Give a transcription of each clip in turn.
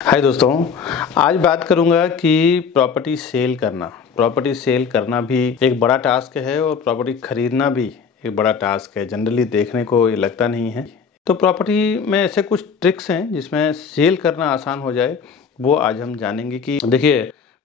हाय दोस्तों, आज बात करूंगा कि प्रॉपर्टी सेल करना भी एक बड़ा टास्क है और प्रॉपर्टी खरीदना भी एक बड़ा टास्क है। जनरली देखने को ये लगता नहीं है। तो प्रॉपर्टी में ऐसे कुछ ट्रिक्स हैं जिसमें सेल करना आसान हो जाए, वो आज हम जानेंगे। कि देखिए,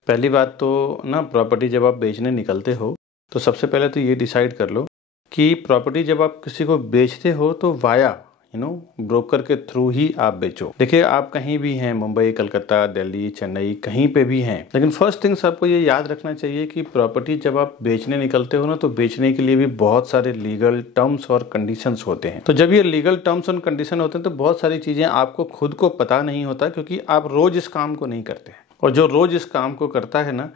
पहली बात तो ना, प्रॉपर्टी जब आप बेचने निकलते हो तो सबसे पहले तो ये डिसाइड कर लो कि प्रॉपर्टी जब आप किसी को बेचते हो तो वाया ब्रोकर के थ्रू ही आप बेचो। देखिए, आप कहीं भी हैं, मुंबई, कलकत्ता, दिल्ली, चेन्नई, कहीं पे भी हैं, लेकिन फर्स्ट थिंग्स आपको ये याद रखना चाहिए कि प्रॉपर्टी जब आप बेचने निकलते हो ना, तो बेचने के लिए भी बहुत सारे लीगल टर्म्स और कंडीशंस होते हैं। तो जब ये लीगल टर्म्स और कंडीशन होते हैं तो बहुत सारी चीजें आपको खुद को पता नहीं होता, क्योंकि आप रोज इस काम को नहीं करते। और जो रोज इस काम को करता है ना,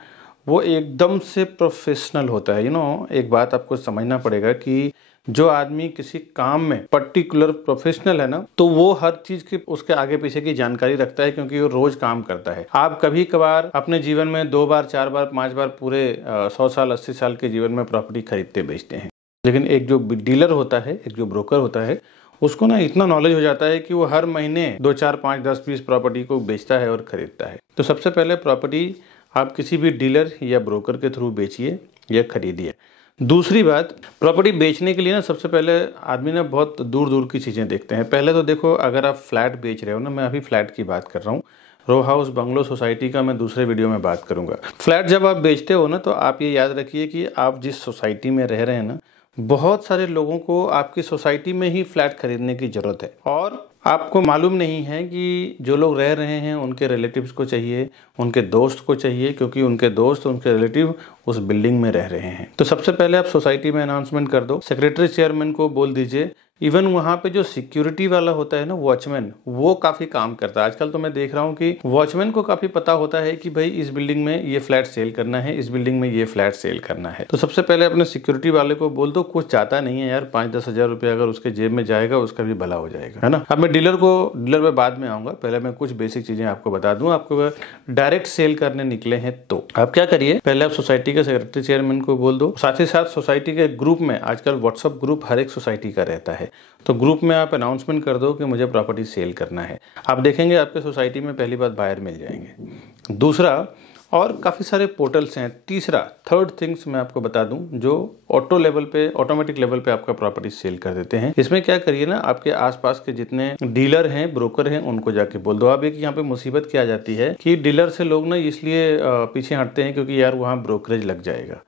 वो एकदम से प्रोफेशनल होता है। एक बात आपको समझना पड़ेगा कि जो आदमी किसी काम में पर्टिकुलर प्रोफेशनल है ना, तो वो हर चीज की उसके आगे पीछे की जानकारी रखता है, क्योंकि वो रोज काम करता है। आप कभी कभार अपने जीवन में 2 बार, 4 बार, 5 बार, पूरे 100 साल, 80 साल के जीवन में प्रॉपर्टी खरीदते बेचते हैं। लेकिन एक जो डीलर होता है, एक जो ब्रोकर होता है, उसको ना इतना नॉलेज हो जाता है कि वो हर महीने 2, 4, 5, 10, 20 प्रॉपर्टी को बेचता है और खरीदता है। तो सबसे पहले प्रॉपर्टी आप किसी भी डीलर या ब्रोकर के थ्रू बेचिए या खरीदिए। दूसरी बात, प्रॉपर्टी बेचने के लिए ना सबसे पहले आदमी ना बहुत दूर दूर की चीज़ें देखते हैं। पहले तो देखो, अगर आप फ्लैट बेच रहे हो ना, मैं अभी फ्लैट की बात कर रहा हूँ, रो हाउस, बंगलो, सोसाइटी का मैं दूसरे वीडियो में बात करूंगा। फ्लैट जब आप बेचते हो ना, तो आप ये याद रखिए कि आप जिस सोसाइटी में रह रहे हैं ना, बहुत सारे लोगों को आपकी सोसाइटी में ही फ्लैट खरीदने की जरूरत है। और आपको मालूम नहीं है कि जो लोग रह रहे हैं उनके रिलेटिव्स को चाहिए, उनके दोस्त को चाहिए, क्योंकि उनके दोस्त, उनके रिलेटिव उस बिल्डिंग में रह रहे हैं। तो सबसे पहले आप सोसाइटी में अनाउंसमेंट कर दो, सेक्रेटरी चेयरमैन को बोल दीजिए। इवन वहां पे जो सिक्योरिटी वाला होता है ना, वॉचमैन, वो काफी काम करता है। आजकल तो मैं देख रहा हूँ कि वॉचमैन को काफी पता होता है कि भाई इस बिल्डिंग में ये फ्लैट सेल करना है, इस बिल्डिंग में ये फ्लैट सेल करना है। तो सबसे पहले अपने सिक्योरिटी वाले को बोल दो। कुछ जाता नहीं है यार, 5-10 हजार रुपया अगर उसके जेब में जाएगा, उसका भी भला हो जाएगा, है ना। अब मैं डीलर में बाद में आऊंगा, पहले मैं कुछ बेसिक चीजें आपको बता दूं। आपको डायरेक्ट सेल करने निकले हैं तो आप क्या करिए, पहले आप सोसाइटी के सेक्रेटरी चेयरमैन को बोल दो। साथ ही साथ सोसाइटी के ग्रुप में, आजकल व्हाट्सएप ग्रुप हर एक सोसाइटी का रहता है, तो ग्रुप में आप अनाउंसमेंट कर दो कि मुझे प्रॉपर्टी सेल करना है। आप देखेंगे आपके सोसाइटी में पहली बात बायर मिल जाएंगे। दूसरा, और काफ़ी सारे पोर्टल्स हैं। तीसरा, थर्ड थिंग्स मैं आपको बता दूं, जो ऑटोमेटिक लेवल पे आपका प्रॉपर्टी सेल कर देते हैं। इसमें क्या करिए ना, आपके आसपास के जितने डीलर हैं, ब्रोकर हैं, उनको जाके बोल दो। अब एक यहाँ पे मुसीबत क्या आ जाती है कि डीलर से लोग ना इसलिए पीछे हटते हैं क्योंकि यार वहाँ ब्रोकरेज लग जाएगा।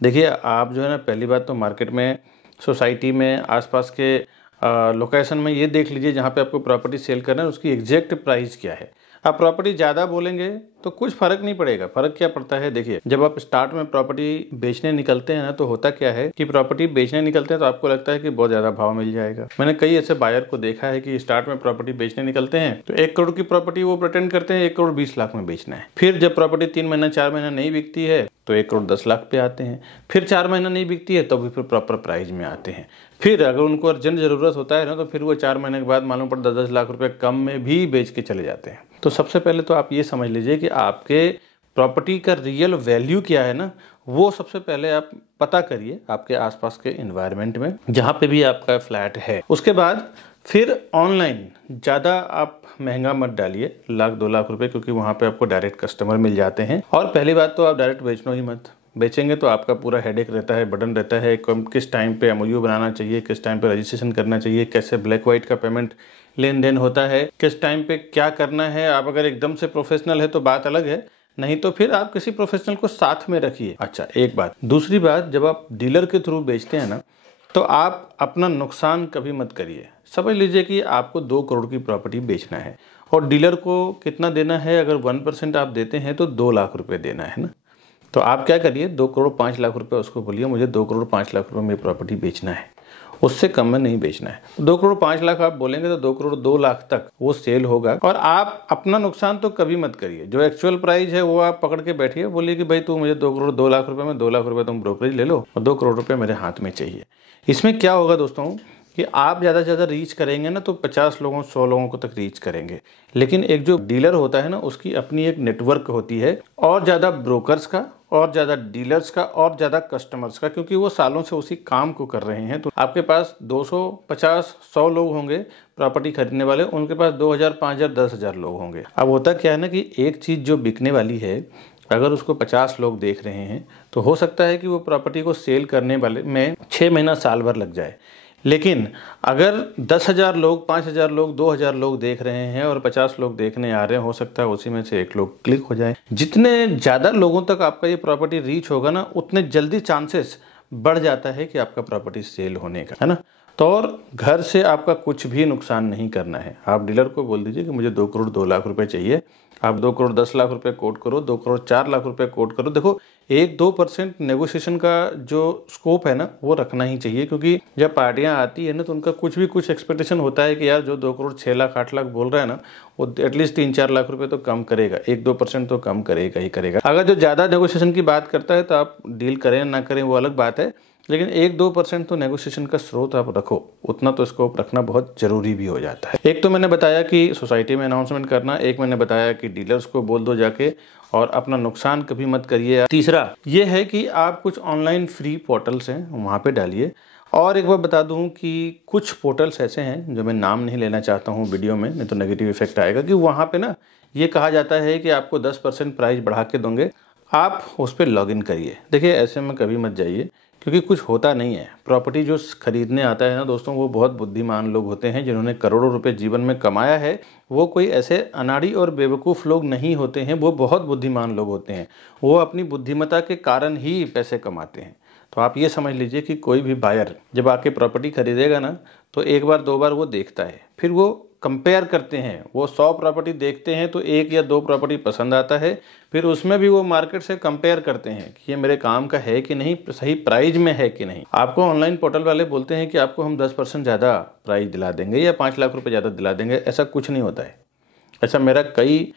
देखिए, आप जो है ना, पहली बात तो मार्केट में, सोसाइटी में, आसपास के लोकेशन में ये देख लीजिए जहाँ पे आपको प्रॉपर्टी सेल करना है, उसकी एग्जैक्ट प्राइस क्या है। आप प्रॉपर्टी ज़्यादा बोलेंगे तो कुछ फर्क नहीं पड़ेगा। फर्क क्या पड़ता है, देखिए, जब आप स्टार्ट में प्रॉपर्टी बेचने निकलते हैं ना, तो होता क्या है कि प्रॉपर्टी बेचने निकलते हैं तो आपको लगता है कि बहुत ज़्यादा भाव मिल जाएगा। मैंने कई ऐसे बायर को देखा है कि स्टार्ट में प्रॉपर्टी बेचने निकलते हैं तो 1 करोड़ की प्रॉपर्टी वो प्रिटेंड करते हैं 1 करोड़ 20 लाख में बेचना है। फिर जब प्रॉपर्टी 3 महीना, 4 महीना नहीं बिकती है तो 1 करोड़ 10 लाख पे आते हैं। फिर 4 महीना नहीं बिकती है तो भी फिर प्रॉपर प्राइस में आते हैं। फिर अगर उनको अर्जेंट जरूरत होता है ना, तो फिर वो 4 महीने के बाद मालूम पड़ता 10-10 लाख रुपए कम में भी बेच के चले जाते हैं। तो सबसे पहले तो आप ये समझ लीजिए कि आपके प्रॉपर्टी का रियल वैल्यू क्या है ना, वो सबसे पहले आप पता करिए आपके आसपास के एनवायरनमेंट में, जहाँ पे भी आपका फ्लैट है। उसके बाद फिर ऑनलाइन ज़्यादा आप महंगा मत डालिए, 1-2 लाख रुपए, क्योंकि वहाँ पे आपको डायरेक्ट कस्टमर मिल जाते हैं। और पहली बात तो आप डायरेक्ट बेचना ही मत। बेचेंगे तो आपका पूरा हेडेक रहता है, बर्डन रहता है। किस टाइम पे एमओयू बनाना चाहिए, किस टाइम पे रजिस्ट्रेशन करना चाहिए, कैसे ब्लैक व्हाइट का पेमेंट लेन देन होता है, किस टाइम पे क्या करना है। आप अगर एकदम से प्रोफेशनल है तो बात अलग है, नहीं तो फिर आप किसी प्रोफेशनल को साथ में रखिए। अच्छा, एक बात। दूसरी बात, जब आप डीलर के थ्रू बेचते हैं ना, तो आप अपना नुकसान कभी मत करिए। समझ लीजिए कि आपको 2 करोड़ की प्रॉपर्टी बेचना है और डीलर को कितना देना है, अगर 1% आप देते हैं तो 2 लाख रुपए देना है ना। तो आप क्या करिए, 2 करोड़ 5 लाख रुपए उसको बोलिए, मुझे 2 करोड़ 5 लाख रुपए में प्रॉपर्टी बेचना है, उससे कम में नहीं बेचना है। 2 करोड़ 5 लाख आप बोलेंगे तो 2 करोड़ 2 लाख तक वो सेल होगा। और आप अपना नुकसान तो कभी मत करिए। जो एक्चुअल प्राइस है वो आप पकड़ के बैठिए, बोलिए कि भाई तू मुझे 2 करोड़ 2 लाख रुपए में 2 लाख रुपए तुम ब्रोकरेज ले लो और 2 करोड़ रुपए मेरे हाथ में चाहिए। इसमें क्या होगा दोस्तों कि आप ज़्यादा से ज़्यादा रीच करेंगे ना, तो 50 लोगों, 100 लोगों को तक रीच करेंगे। लेकिन एक जो डीलर होता है ना, उसकी अपनी एक नेटवर्क होती है, और ज़्यादा ब्रोकर्स का और ज़्यादा डीलर्स का और ज़्यादा कस्टमर्स का, क्योंकि वो सालों से उसी काम को कर रहे हैं। तो आपके पास 250-100 लोग होंगे प्रॉपर्टी खरीदने वाले, उनके पास 2000, 5000, 10,000 लोग होंगे। अब होता क्या है ना कि एक चीज़ जो बिकने वाली है, अगर उसको 50 लोग देख रहे हैं तो हो सकता है कि वो प्रॉपर्टी को सेल करने वाले में 6 महीना साल भर लग जाए। लेकिन अगर 10,000 लोग, 5,000 लोग, 2,000 लोग देख रहे हैं और 50 लोग देखने आ रहे हैं, हो सकता है उसी में से एक लोग क्लिक हो जाए। जितने ज़्यादा लोगों तक आपका ये प्रॉपर्टी रीच होगा ना, उतने जल्दी चांसेस बढ़ जाता है कि आपका प्रॉपर्टी सेल होने का, है ना। तो और घर से आपका कुछ भी नुकसान नहीं करना है। आप डीलर को बोल दीजिए कि मुझे 2 करोड़ 2 लाख रुपए चाहिए। आप 2 करोड़ 10 लाख रुपए कोट करो, 2 करोड़ 4 लाख रुपए कोट करो। देखो 1-2% नेगोशिएशन का जो स्कोप है ना, वो रखना ही चाहिए, क्योंकि जब पार्टियां आती है ना तो उनका कुछ एक्सपेक्टेशन होता है कि यार जो 2 करोड़ 6 लाख 8 लाख बोल रहा है ना, वो एटलीस्ट 3-4 लाख रुपए तो कम करेगा, 1-2% तो कम करेगा ही करेगा। अगर जो ज़्यादा नेगोशिएशन की बात करता है तो आप डील करें ना करें वो अलग बात है, लेकिन 1-2% तो नेगोशिएशन का स्रोत आप रखो, उतना तो स्कोप रखना बहुत जरूरी भी हो जाता है। एक तो मैंने बताया कि सोसाइटी में अनाउंसमेंट करना, एक मैंने बताया कि डीलर्स को बोल दो जाके और अपना नुकसान कभी मत करिए। तीसरा ये है कि आप कुछ ऑनलाइन फ्री पोर्टल्स हैं वहाँ पे डालिए। और एक बार बता दूं कि कुछ पोर्टल्स ऐसे हैं जो मैं नाम नहीं लेना चाहता हूँ वीडियो में, नहीं तो नेगेटिव इफेक्ट आएगा, कि वहाँ पे ना ये कहा जाता है कि आपको 10% प्राइस बढ़ा के दोगे, आप उस पर लॉग इन करिए। देखिए ऐसे में कभी मत जाइए, क्योंकि कुछ होता नहीं है। प्रॉपर्टी जो खरीदने आता है ना दोस्तों, वो बहुत बुद्धिमान लोग होते हैं जिन्होंने करोड़ों रुपए जीवन में कमाया है। वो कोई ऐसे अनाड़ी और बेवकूफ़ लोग नहीं होते हैं, वो बहुत बुद्धिमान लोग होते हैं। वो अपनी बुद्धिमत्ता के कारण ही पैसे कमाते हैं। तो आप ये समझ लीजिए कि कोई भी बायर जब आके प्रॉपर्टी खरीदेगा ना, तो 1 बार 2 बार वो देखता है, फिर वो कंपेयर करते हैं। वो 100 प्रॉपर्टी देखते हैं तो 1 या 2 प्रॉपर्टी पसंद आता है, फिर उसमें भी वो मार्केट से कंपेयर करते हैं कि ये मेरे काम का है कि नहीं, सही प्राइस में है कि नहीं। आपको ऑनलाइन पोर्टल वाले बोलते हैं कि आपको हम 10% ज़्यादा प्राइस दिला देंगे या 5 लाख रुपए ज़्यादा दिला देंगे, ऐसा कुछ नहीं होता है। ऐसा मेरा कई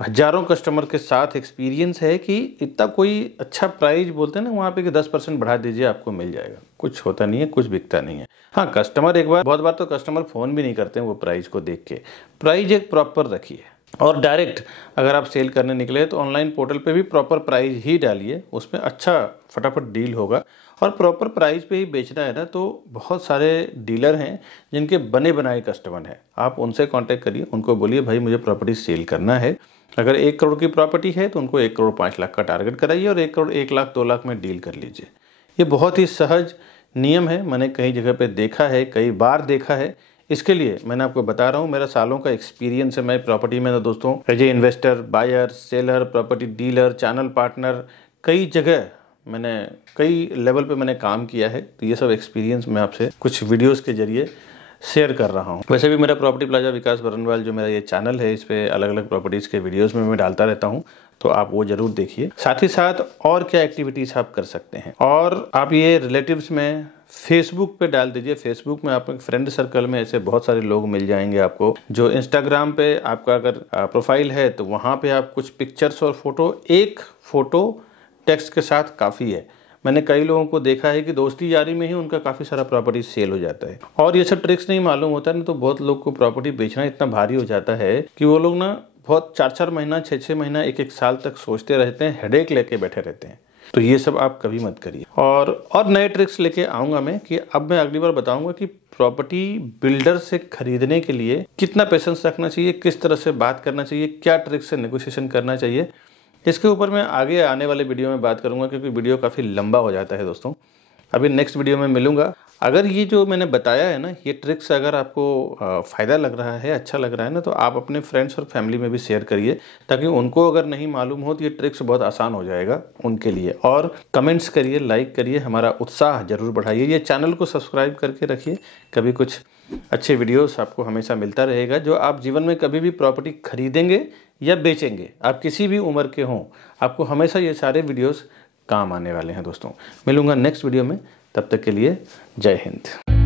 हजारों कस्टमर के साथ एक्सपीरियंस है कि इतना कोई अच्छा प्राइस बोलते हैं ना वहाँ पे कि 10% बढ़ा दीजिए आपको मिल जाएगा। कुछ होता नहीं है, कुछ बिकता नहीं है। हाँ, कस्टमर एक बार, बहुत बार तो कस्टमर फ़ोन भी नहीं करते हैं वो प्राइस को देख के। प्राइस एक प्रॉपर रखिए, और डायरेक्ट अगर आप सेल करने निकले तो ऑनलाइन पोर्टल पे भी प्रॉपर प्राइस ही डालिए, उसमें अच्छा फटाफट डील होगा। और प्रॉपर प्राइस पे ही बेचना है ना, तो बहुत सारे डीलर हैं जिनके बने बनाए कस्टमर हैं, आप उनसे कांटेक्ट करिए, उनको बोलिए भाई मुझे प्रॉपर्टी सेल करना है। अगर 1 करोड़ की प्रॉपर्टी है तो उनको 1 करोड़ 5 लाख का टारगेट कराइए और 1 करोड़ 1 लाख 2 लाख में डील कर लीजिए। ये बहुत ही सहज नियम है, मैंने कई जगह पे देखा है, कई बार देखा है। इसके लिए मैंने आपको बता रहा हूँ, मेरा सालों का एक्सपीरियंस है। मैं प्रॉपर्टी में दोस्तों as a investor, buyer, seller, property dealer, channel partner, कई जगह मैंने कई लेवल पे मैंने काम किया है। तो ये सब एक्सपीरियंस मैं आपसे कुछ वीडियोस के जरिए शेयर कर रहा हूँ। वैसे भी मेरा प्रॉपर्टी प्लाजा विकास बरनवाल जो मेरा ये चैनल है, इस पे अलग अलग प्रॉपर्टीज़ के वीडियोस में मैं डालता रहता हूँ, तो आप वो जरूर देखिए। साथ ही साथ और क्या एक्टिविटीज़ आप कर सकते हैं, और आप ये रिलेटिव्स में फेसबुक पे डाल दीजिए। फेसबुक में आपके फ्रेंड सर्कल में ऐसे बहुत सारे लोग मिल जाएंगे आपको। जो इंस्टाग्राम पे आपका अगर प्रोफाइल है तो वहाँ पे आप कुछ पिक्चर्स और फोटो, एक फोटो टेक्स्ट के साथ काफ़ी है। मैंने कई लोगों को देखा है कि दोस्ती यारी में ही उनका काफ़ी सारा प्रॉपर्टी सेल हो जाता है। और ये सब ट्रिक्स नहीं मालूम होता है ना, तो बहुत लोग को प्रॉपर्टी बेचना इतना भारी हो जाता है कि वो लोग ना बहुत 4-4 महीना, 6-6 महीना, 1-1 साल तक सोचते रहते हैं, हेडेक लेके बैठे रहते हैं। तो ये सब आप कभी मत करिए। और नए ट्रिक्स लेके आऊँगा मैं, कि अब मैं अगली बार बताऊँगा कि प्रॉपर्टी बिल्डर से खरीदने के लिए कितना पेशेंस रखना चाहिए, किस तरह से बात करना चाहिए, क्या ट्रिक्स से नेगोशिएशन करना चाहिए। इसके ऊपर मैं आगे आने वाले वीडियो में बात करूंगा, क्योंकि वीडियो काफ़ी लंबा हो जाता है दोस्तों। अभी नेक्स्ट वीडियो में मिलूंगा। अगर ये जो मैंने बताया है ना, ये ट्रिक्स अगर आपको फ़ायदा लग रहा है, अच्छा लग रहा है ना, तो आप अपने फ्रेंड्स और फैमिली में भी शेयर करिए, ताकि उनको अगर नहीं मालूम हो तो ये ट्रिक्स बहुत आसान हो जाएगा उनके लिए। और कमेंट्स करिए, लाइक करिए, हमारा उत्साह जरूर बढ़ाइए। ये चैनल को सब्सक्राइब करके रखिए, कभी कुछ अच्छे वीडियोस आपको हमेशा मिलता रहेगा, जो आप जीवन में कभी भी प्रॉपर्टी खरीदेंगे या बेचेंगे, आप किसी भी उम्र के हों, आपको हमेशा ये सारे वीडियोस काम आने वाले हैं दोस्तों। मिलूंगा नेक्स्ट वीडियो में, तब तक के लिए जय हिंद।